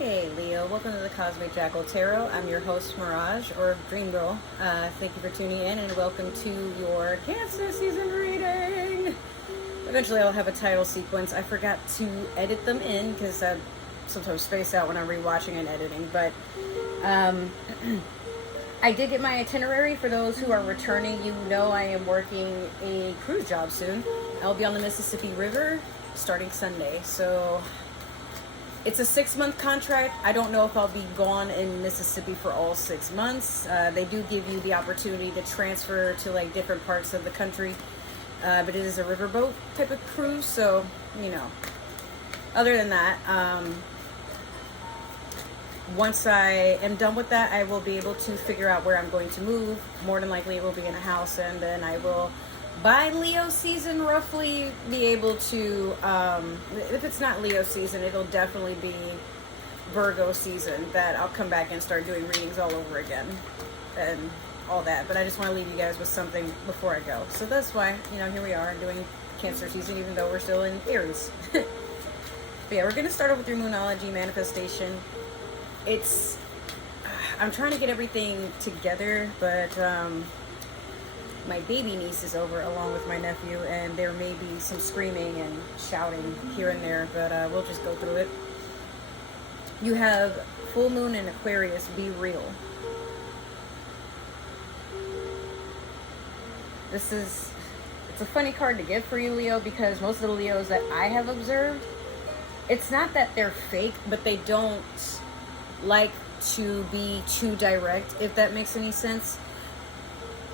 Hey Leo, welcome to the Cosmic Jackal Tarot. I'm your host Mirage, or Dream Girl. Thank you for tuning in and welcome to your Cancer season reading. Eventually I'll have a title sequence. I forgot to edit them in because I sometimes space out when I'm rewatching and editing, but I did get my itinerary. For those who are returning, you know I am working a cruise job soon. I'll be on the Mississippi River starting Sunday, so it's a 6-month contract. I don't know if I'll be gone in Mississippi for all 6 months. They do give you the opportunity to transfer to like different parts of the country, but it is a riverboat type of cruise, so you know. Other than that, once I am done with that, I will be able to figure out where I'm going to move. More than likely it will be in a house, and then I will, by Leo season, roughly be able to, if it's not Leo season, it'll definitely be Virgo season, that I'll come back and start doing readings all over again and all that. But I just want to leave you guys with something before I go. So that's why, you know, here we are doing Cancer season, even though we're still in Aries. But yeah, we're going to start off with your Moonology manifestation. I'm trying to get everything together, but my baby niece is over along with my nephew, and there may be some screaming and shouting here and there, but we'll just go through it. You have full moon in Aquarius, be real. It's a funny card to get for you, Leo, because most of the Leos that I have observed, it's not that they're fake, but they don't like to be too direct, if that makes any sense.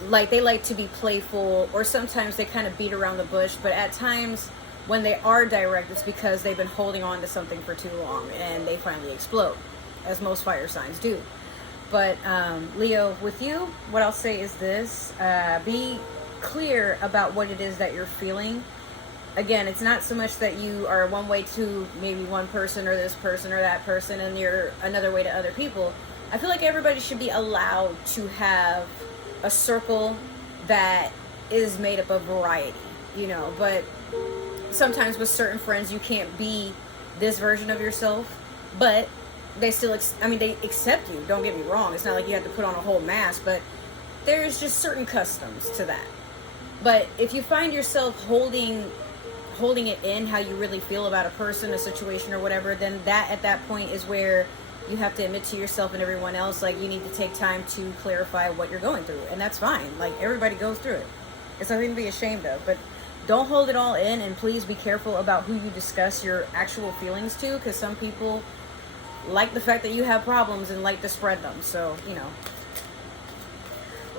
Like, they like to be playful, or sometimes they kind of beat around the bush, but at times when they are direct, it's because they've been holding on to something for too long and they finally explode, as most fire signs do. But Leo, with you, what I'll say is this: be clear about what it is that you're feeling. Again, it's not so much that you are one way to maybe one person or this person or that person, and you're another way to other people. I feel like everybody should be allowed to have a circle that is made up of variety, you know. But sometimes with certain friends, you can't be this version of yourself, but they still, they accept you. Don't get me wrong. It's not like you have to put on a whole mask, but there's just certain customs to that. But if you find yourself holding it in, how you really feel about a person, a situation, or whatever, then that at that point is where you have to admit to yourself and everyone else, like, you need to take time to clarify what you're going through. And that's fine. Like, everybody goes through it. It's nothing to be ashamed of. But don't hold it all in, and please be careful about who you discuss your actual feelings to, because some people like the fact that you have problems and like to spread them. So, you know.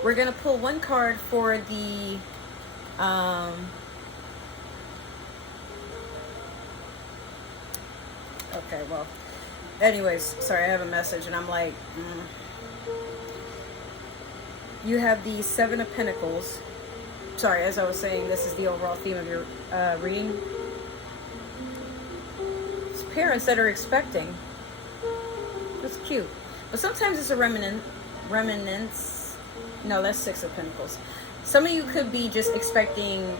We're going to pull one card for the okay, well, anyways, sorry, I have a message, and I'm like, You have the Seven of Pentacles. Sorry, as I was saying, this is the overall theme of your reading. It's parents that are expecting. That's cute. But sometimes it's a remnants. No, that's Six of Pentacles. Some of you could be just expecting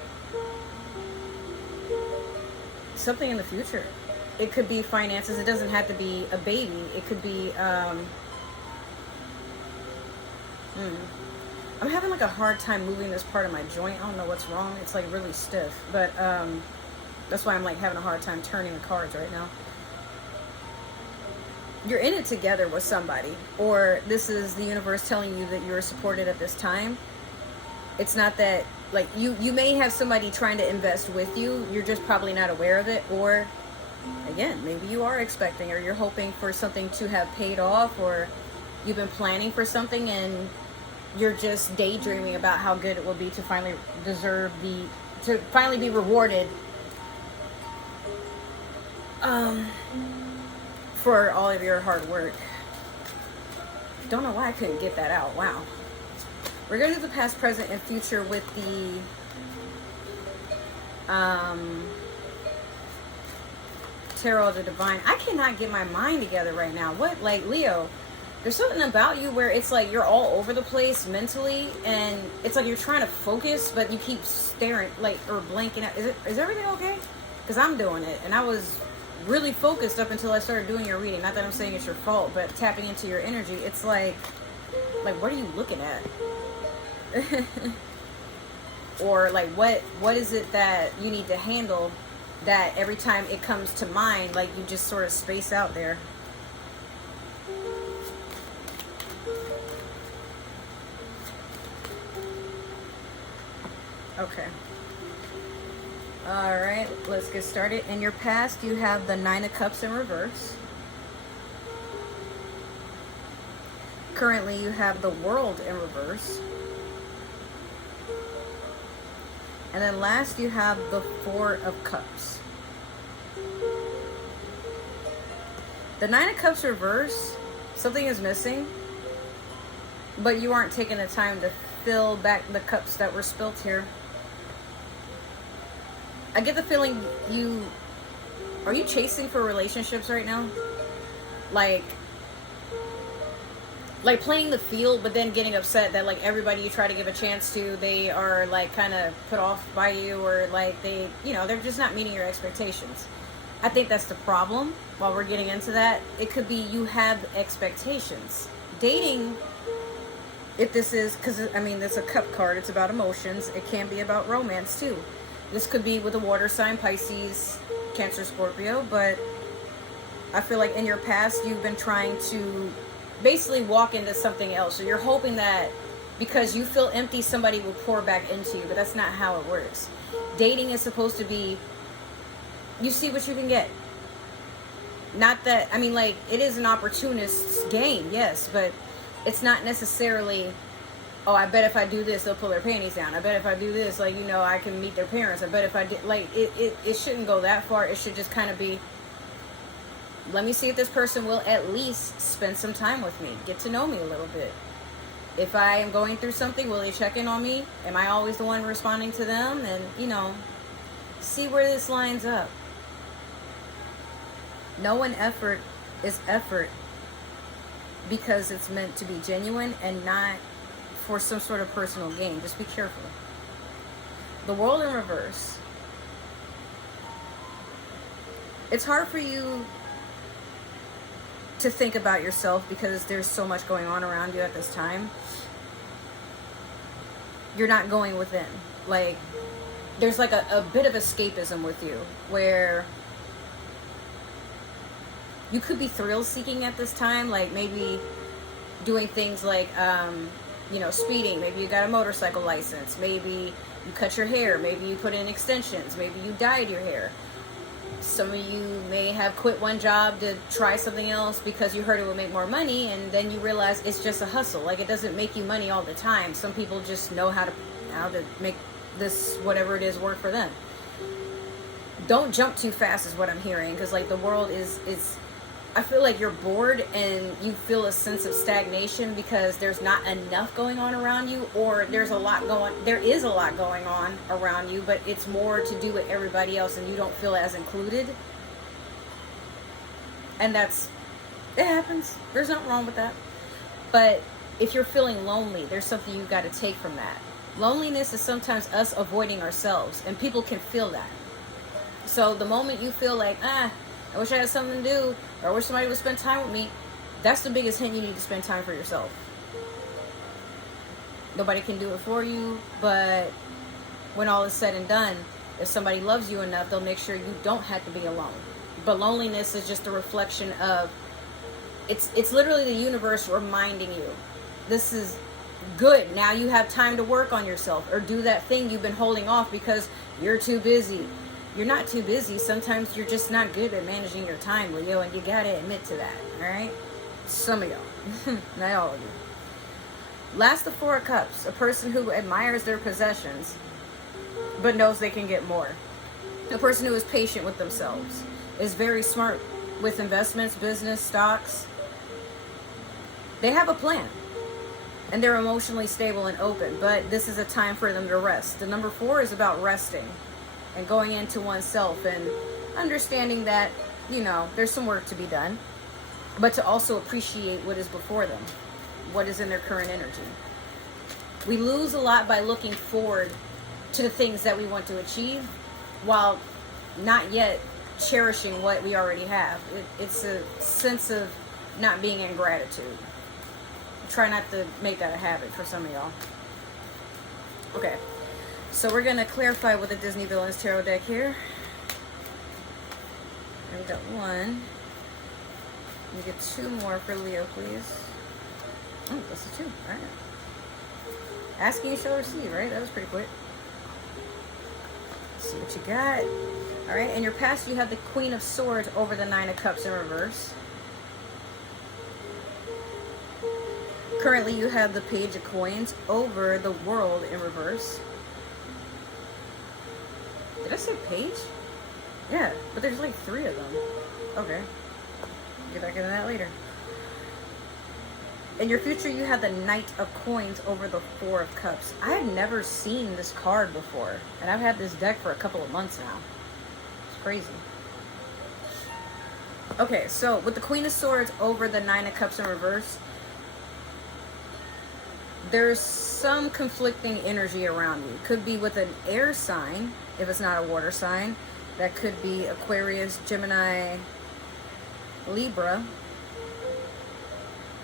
something in the future. It could be finances. It doesn't have to be a baby. It could be, I'm having like a hard time moving this part of my joint. I don't know what's wrong. It's like really stiff. But that's why I'm like having a hard time turning the cards right now. You're in it together with somebody. Or this is the universe telling you that you're supported at this time. It's not that, like, you may have somebody trying to invest with you. You're just probably not aware of it. Or again, maybe you are expecting, or you're hoping for something to have paid off, or you've been planning for something and you're just daydreaming about how good it will be to finally finally be rewarded for all of your hard work. Don't know why I couldn't get that out. Wow. We're going to do the past, present, and future with the Tarot of the Divine. I cannot get my mind together right now. What, like, Leo, there's something about you where it's like you're all over the place mentally, and it's like you're trying to focus, but you keep staring, like, or blanking out. Is everything okay? Because I'm doing it, and I was really focused up until I started doing your reading. Not that I'm saying it's your fault, but tapping into your energy, it's like what are you looking at? Or like what is it that you need to handle that every time it comes to mind, like you just sort of space out there? Okay. All right, let's get started. In your past, you have the Nine of Cups in reverse. Currently, you have the World in reverse. And then last, you have the Four of Cups. The Nine of Cups reverse, something is missing, but you aren't taking the time to fill back the cups that were spilt here. I get the feeling are you chasing for relationships right now? Like playing the field, but then getting upset that like everybody you try to give a chance to, they are like kind of put off by you, or like they, they're just not meeting your expectations. I think that's the problem. While we're getting into that, it could be you have expectations. Dating, if this is, because I mean, it's a cup card, it's about emotions. It can be about romance too. This could be with a water sign, Pisces, Cancer, Scorpio, but I feel like in your past, you've been trying to basically walk into something else. So you're hoping that because you feel empty, somebody will pour back into you, but that's not how it works. Dating is supposed to be, you see what you can get. Not that, I mean, like, it is an opportunist's game, yes, but it's not necessarily, oh, I bet if I do this, they'll pull their panties down. I bet if I do this, like, I can meet their parents. I bet if I did, like, it shouldn't go that far. It should just kind of be, let me see if this person will at least spend some time with me. Get to know me a little bit. If I am going through something, will they check in on me? Am I always the one responding to them? And, see where this lines up. No one effort is effort because it's meant to be genuine and not for some sort of personal gain. Just be careful. The World in reverse. It's hard for you to think about yourself because there's so much going on around you at this time. You're not going within. Like, there's like a bit of escapism with you where you could be thrill seeking at this time, like maybe doing things like, speeding. Maybe you got a motorcycle license. Maybe you cut your hair. Maybe you put in extensions. Maybe you dyed your hair. Some of you may have quit one job to try something else because you heard it would make more money, and then you realize it's just a hustle. Like, it doesn't make you money all the time. Some people just know how to make this, whatever it is, work for them. Don't jump too fast is what I'm hearing, because like the world is I feel like you're bored and you feel a sense of stagnation because there's not enough going on around you, or there is a lot going on around you, but it's more to do with everybody else and you don't feel as included. And it happens. There's nothing wrong with that. But if you're feeling lonely, there's something you got to take from that. Loneliness is sometimes us avoiding ourselves, and people can feel that. So the moment you feel like, I wish I had something to do, or I wish somebody would spend time with me, that's the biggest hint. You need to spend time for yourself. Nobody can do it for you, but when all is said and done, if somebody loves you enough, they'll make sure you don't have to be alone. But loneliness is just a reflection of, it's literally the universe reminding you, this is good. Now you have time to work on yourself, or do that thing you've been holding off because you're too busy. You're not too busy. Sometimes you're just not good at managing your time, Leo, and you gotta admit to that, all right? Some of y'all, not all of you. Last, the Four of Cups, a person who admires their possessions, but knows they can get more. A person who is patient with themselves, is very smart with investments, business, stocks. They have a plan, and they're emotionally stable and open, but this is a time for them to rest. The number 4 is about resting and going into oneself and understanding that, there's some work to be done, but to also appreciate what is before them, what is in their current energy. We lose a lot by looking forward to the things that we want to achieve while not yet cherishing what we already have. It's a sense of not being in gratitude. Try not to make that a habit for some of y'all. Okay, so we're going to clarify with the Disney Villains Tarot deck here. And we got one. Let me get two more for Leo, please. Oh, that's a two. All right. Asking you shall receive, right? That was pretty quick. Let's see what you got. All right, in your past, you have the Queen of Swords over the Nine of Cups in reverse. Currently, you have the Page of Coins over the World in reverse. Did I say Page? Yeah, but there's like three of them. Okay. Get back into that later. In your future, you have the Knight of Coins over the Four of Cups. I had never seen this card before, and I've had this deck for a couple of months now. It's crazy. Okay, so with the Queen of Swords over the Nine of Cups in reverse, there's some conflicting energy around you. Could be with an air sign, if it's not a water sign. That could be Aquarius, Gemini, Libra.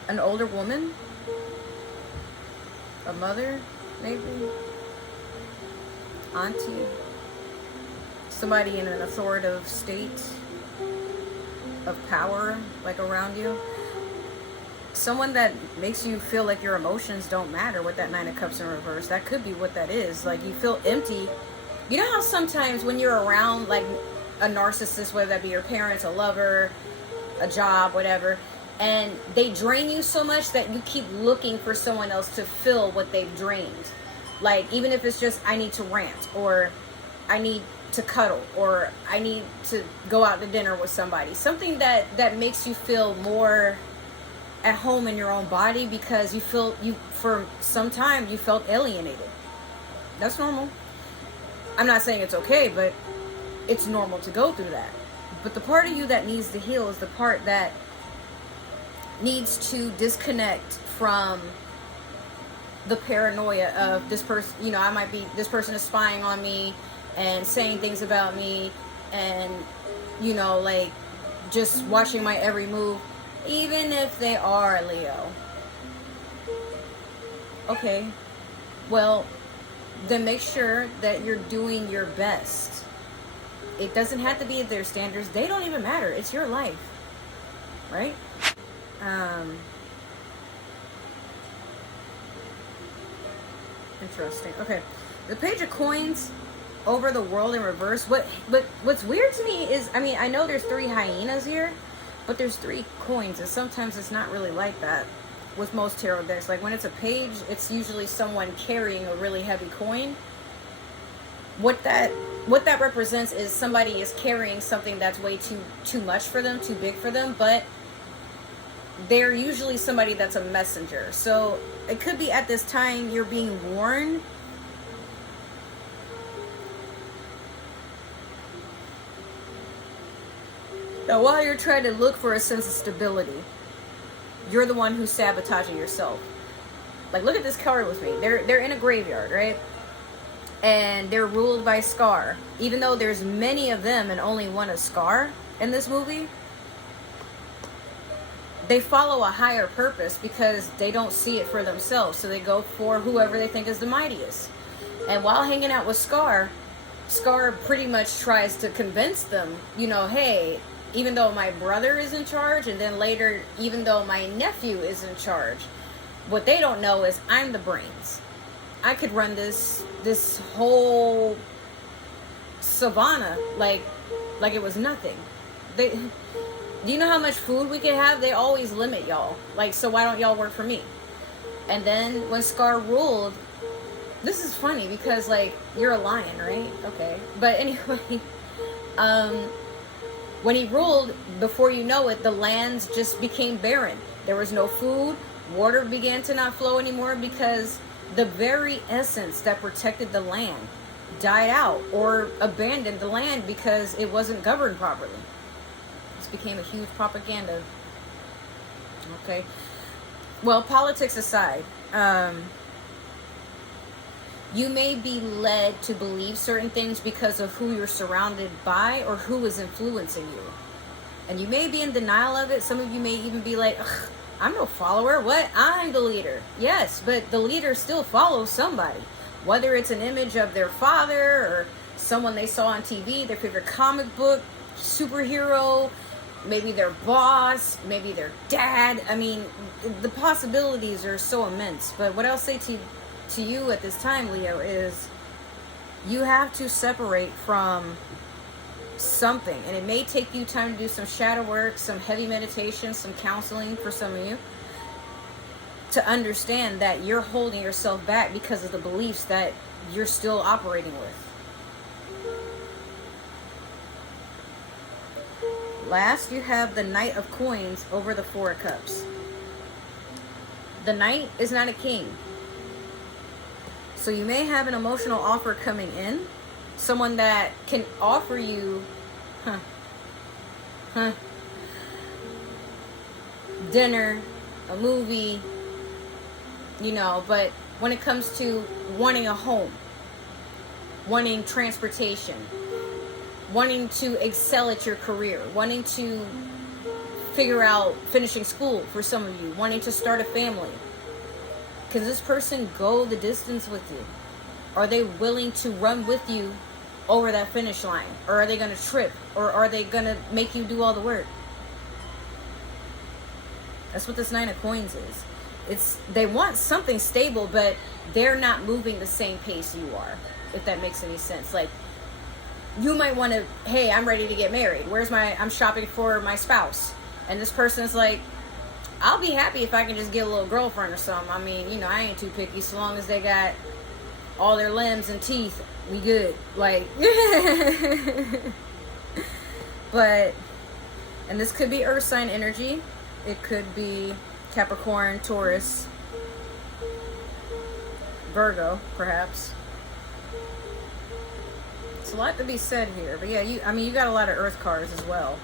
An older woman, a mother, maybe, auntie, somebody in an authoritative state of power, like around you. Someone that makes you feel like your emotions don't matter with that Nine of Cups in reverse. That could be what that is. Like, you feel empty. You know how sometimes when you're around, like, a narcissist, whether that be your parents, a lover, a job, whatever, and they drain you so much that you keep looking for someone else to fill what they've drained. Like, even if it's just, I need to rant, or I need to cuddle, or I need to go out to dinner with somebody. Something that makes you feel more at home in your own body, because for some time, you felt alienated. That's normal. I'm not saying it's okay, but it's normal to go through that. But the part of you that needs to heal is the part that needs to disconnect from the paranoia of this person. You know, this person is spying on me and saying things about me, and, you know, like, just watching my every move, even if they are Leo. Okay, well, then make sure that you're doing your best. It doesn't have to be at their standards. They don't even matter. It's your life, right? Interesting. Okay, the Page of Coins over the World in reverse. What's weird to me is, I mean, I know there's three hyenas here, but there's three coins, and sometimes it's not really like that with most tarot decks. Like, when it's a page, it's usually someone carrying a really heavy coin. What that represents is somebody is carrying something that's way too much for them, too big for them, but they're usually somebody that's a messenger. So it could be at this time you're being warned that while you're trying to look for a sense of stability, you're the one who's sabotaging yourself. Like, look at this card with me. They're in a graveyard, right? And they're ruled by Scar. Even though there's many of them and only one is Scar in this movie, they follow a higher purpose because they don't see it for themselves. So they go for whoever they think is the mightiest. And while hanging out with Scar pretty much tries to convince them, you know, hey, even though my brother is in charge, and then later, even though my nephew is in charge, what they don't know is I'm the brains. I could run this whole savannah like it was nothing. Do you know how much food we could have? They always limit y'all. Like, so why don't y'all work for me? And then when Scar ruled, this is funny because, like, you're a lion, right? Okay. But anyway, when he ruled, before you know it, the lands just became barren. There was no food. Water began to not flow anymore because the very essence that protected the land died out or abandoned the land because it wasn't governed properly. This became a huge propaganda. Okay. Well, politics aside, You may be led to believe certain things because of who you're surrounded by or who is influencing you. And you may be in denial of it. Some of you may even be like, ugh, I'm no follower. What? I'm the leader. Yes, but the leader still follows somebody. Whether it's an image of their father or someone they saw on TV, their favorite comic book, superhero, maybe their boss, maybe their dad. I mean, the possibilities are so immense. But what I'll say to you at this time, Leo, is you have to separate from something. And it may take you time to do some shadow work, some heavy meditation, some counseling for some of you, to understand that you're holding yourself back because of the beliefs that you're still operating with. Last, you have the Knight of Coins over the Four of Cups. The Knight is not a king. So you may have an emotional offer coming in. Someone that can offer you dinner, a movie, but when it comes to wanting a home, wanting transportation, wanting to excel at your career, wanting to figure out finishing school for some of you, wanting to start a family. Can this person go the distance with you? Are they willing to run with you over that finish line? Or are they going to trip? Or are they going to make you do all the work? That's what this Nine of Coins is. They want something stable, but they're not moving the same pace you are, if that makes any sense. Like, you might want to, hey, I'm ready to get married. I'm shopping for my spouse. And this person's like, I'll be happy if I can just get a little girlfriend or something. I mean, I ain't too picky. So long as they got all their limbs and teeth, we good. Like, but, and this could be earth sign energy. It could be Capricorn, Taurus, Virgo, perhaps. It's a lot to be said here. But yeah, you got a lot of earth cards as well.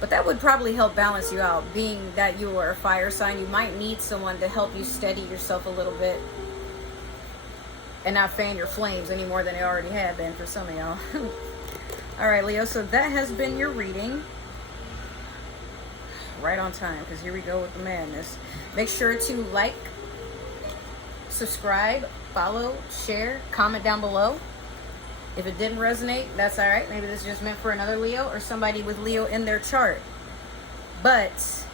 But that would probably help balance you out. Being that you are a fire sign, you might need someone to help you steady yourself a little bit and not fan your flames any more than they already have been for some of y'all. All right, Leo, so that has been your reading. Right on time, because here we go with the madness. Make sure to like, subscribe, follow, share, comment down below. If it didn't resonate, that's all right. Maybe this is just meant for another Leo or somebody with Leo in their chart. But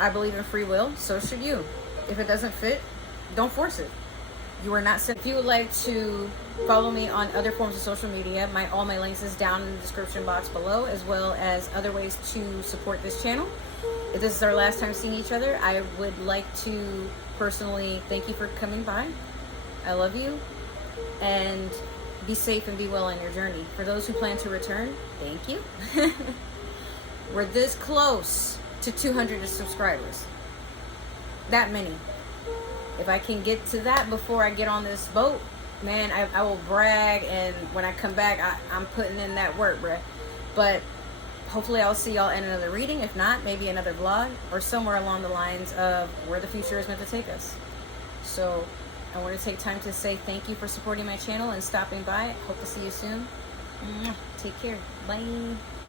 I believe in free will, so should you. If it doesn't fit, don't force it. You are not sent. If you would like to follow me on other forms of social media, all my links is down in the description box below, as well as other ways to support this channel. If this is our last time seeing each other, I would like to personally thank you for coming by. I love you, and be safe and be well on your journey. For those who plan to return, thank you. We're this close to 200 subscribers. That many. If I can get to that before I get on this boat, man, I will brag, and when I come back, I'm putting in that work, bruh. But hopefully I'll see y'all in another reading. If not, maybe another vlog, or somewhere along the lines of where the future is meant to take us. So I want to take time to say thank you for supporting my channel and stopping by. Hope to see you soon. Take care. Bye.